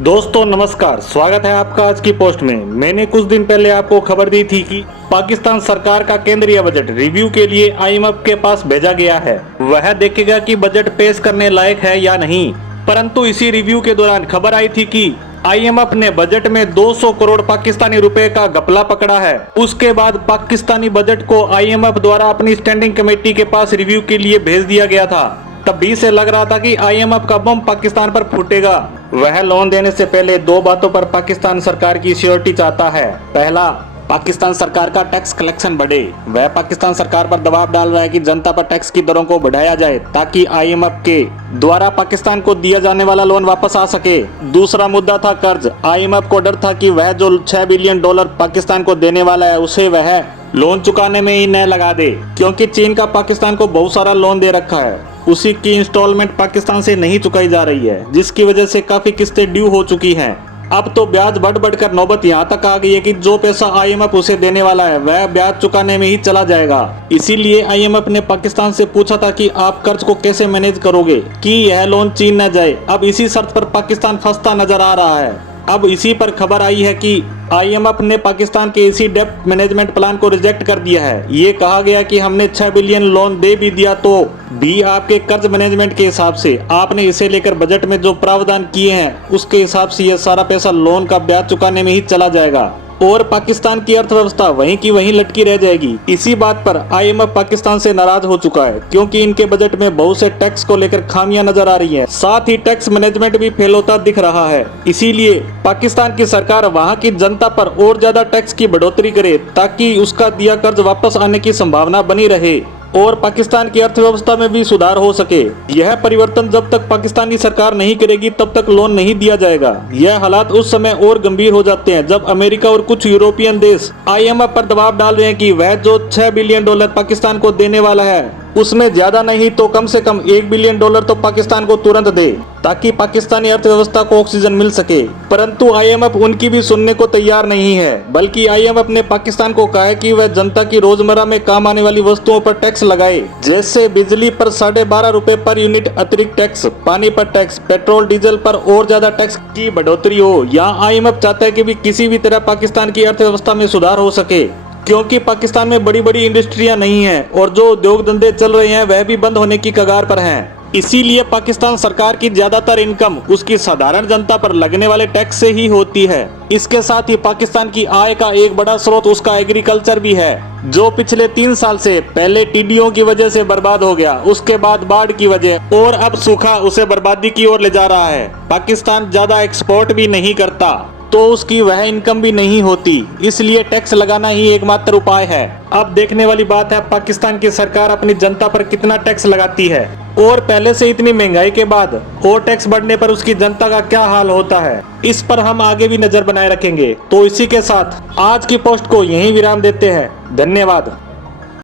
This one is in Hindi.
दोस्तों नमस्कार, स्वागत है आपका आज की पोस्ट में। मैंने कुछ दिन पहले आपको खबर दी थी कि पाकिस्तान सरकार का केंद्रीय बजट रिव्यू के लिए आईएमएफ के पास भेजा गया है। वह देखेगा कि बजट पेश करने लायक है या नहीं। परंतु इसी रिव्यू के दौरान खबर आई थी कि आईएमएफ ने बजट में 200 करोड़ पाकिस्तानी रुपए का घपला पकड़ा है। उसके बाद पाकिस्तानी बजट को आईएमएफ द्वारा अपनी स्टैंडिंग कमेटी के पास रिव्यू के लिए भेज दिया गया था। तब भी से लग रहा था कि आईएमएफ का बम पाकिस्तान पर फूटेगा। वह लोन देने से पहले दो बातों पर पाकिस्तान सरकार की श्योरिटी चाहता है। पहला, पाकिस्तान सरकार का टैक्स कलेक्शन बढ़े। वह पाकिस्तान सरकार पर दबाव डाल रहा है कि जनता पर टैक्स की दरों को बढ़ाया जाए ताकि आईएमएफ के द्वारा पाकिस्तान को दिया जाने वाला लोन वापस आ सके। दूसरा मुद्दा था कर्ज। आईएमएफ को डर था कि वह जो $6 बिलियन पाकिस्तान को देने वाला है उसे वह लोन चुकाने में ही न लगा दे, क्योंकि चीन का पाकिस्तान को बहुत सारा लोन दे रखा है। उसी की इंस्टॉलमेंट पाकिस्तान से नहीं चुकाई जा रही है, जिसकी वजह से काफी किस्तें ड्यू हो चुकी हैं। अब तो ब्याज बढ़ बढ़कर नौबत यहाँ तक आ गई है कि जो पैसा आईएमएफ उसे देने वाला है वह ब्याज चुकाने में ही चला जाएगा। इसीलिए आईएमएफ ने पाकिस्तान से पूछा था कि आप कर्ज को कैसे मैनेज करोगे कि यह लोन चीन न जाए। अब इसी शर्त पर पाकिस्तान फंसता नजर आ रहा है। अब इसी पर खबर आई है कि आईएमएफ ने पाकिस्तान के इसी डेब्ट मैनेजमेंट प्लान को रिजेक्ट कर दिया है। ये कहा गया कि हमने 6 बिलियन लोन दे भी दिया तो भी आपके कर्ज मैनेजमेंट के हिसाब से आपने इसे लेकर बजट में जो प्रावधान किए हैं उसके हिसाब से यह सारा पैसा लोन का ब्याज चुकाने में ही चला जाएगा और पाकिस्तान की अर्थव्यवस्था वहीं की वहीं लटकी रह जाएगी। इसी बात पर आईएमएफ पाकिस्तान से नाराज हो चुका है, क्योंकि इनके बजट में बहुत से टैक्स को लेकर खामियां नजर आ रही हैं। साथ ही टैक्स मैनेजमेंट भी फेल होता दिख रहा है। इसीलिए पाकिस्तान की सरकार वहां की जनता पर और ज्यादा टैक्स की बढ़ोतरी करे ताकि उसका दिया कर्ज वापस आने की संभावना बनी रहे और पाकिस्तान की अर्थव्यवस्था में भी सुधार हो सके। यह परिवर्तन जब तक पाकिस्तानी सरकार नहीं करेगी तब तक लोन नहीं दिया जाएगा। यह हालात उस समय और गंभीर हो जाते हैं जब अमेरिका और कुछ यूरोपियन देश आईएमएफ पर दबाव डाल रहे हैं कि वह जो $6 बिलियन पाकिस्तान को देने वाला है उसमें ज्यादा नहीं तो कम से कम $1 बिलियन तो पाकिस्तान को तुरंत दे ताकि पाकिस्तानी अर्थव्यवस्था को ऑक्सीजन मिल सके। परंतु आईएमएफ उनकी भी सुनने को तैयार नहीं है, बल्कि आईएमएफ ने पाकिस्तान को कहा है कि वह जनता की रोजमर्रा में काम आने वाली वस्तुओं पर टैक्स लगाए, जैसे बिजली पर 12.5 रुपए पर यूनिट अतिरिक्त टैक्स, पानी पर टैक्स, पेट्रोल डीजल पर और ज्यादा टैक्स की बढ़ोतरी हो। यहाँ आईएमएफ चाहता है कि भी किसी भी तरह पाकिस्तान की अर्थव्यवस्था में सुधार हो सके, क्योंकि पाकिस्तान में बड़ी बड़ी इंडस्ट्रियां नहीं हैं और जो उद्योग धंधे चल रहे हैं वह भी बंद होने की कगार पर हैं। इसीलिए पाकिस्तान सरकार की ज्यादातर इनकम उसकी साधारण जनता पर लगने वाले टैक्स से ही होती है। इसके साथ ही पाकिस्तान की आय का एक बड़ा स्रोत उसका एग्रीकल्चर भी है, जो पिछले 3 साल से पहले टिड्डियों की वजह से बर्बाद हो गया, उसके बाद बाढ़ की वजह और अब सूखा उसे बर्बादी की ओर ले जा रहा है। पाकिस्तान ज्यादा एक्सपोर्ट भी नहीं करता तो उसकी वह इनकम भी नहीं होती, इसलिए टैक्स लगाना ही एकमात्र उपाय है। अब देखने वाली बात है पाकिस्तान की सरकार अपनी जनता पर कितना टैक्स लगाती है और पहले से इतनी महंगाई के बाद और टैक्स बढ़ने पर उसकी जनता का क्या हाल होता है। इस पर हम आगे भी नजर बनाए रखेंगे। तो इसी के साथ आज की पोस्ट को यहीं विराम देते हैं। धन्यवाद।